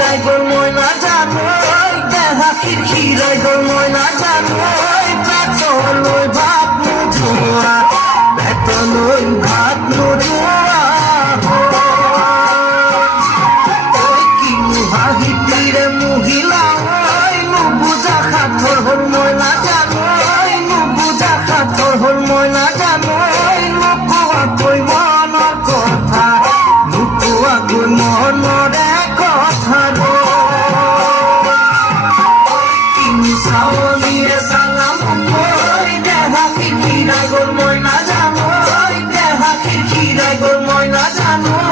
খিরখিরাই গোল ময়না জানোই দেহা খিরখিরাই গোল ময়না জানোই বেতনই ভাত নুজুয়া বেতনই ভাত নুজুয়া ওই কি মুহাহি পীরে মহিলা ওই নুবুজা খাথর হল ময়না জানোই নুবুজা খাথর হল ময়না জানোই লুকুয়া কই মনের কথা লুকুয়া কই মনরে কথা রে ওই কি সাওলিয়ে সালাম কই দেহা খিরখিরাই গোল ময়না জানোই দেহা খিরখিরাই গোল ময়না জানোই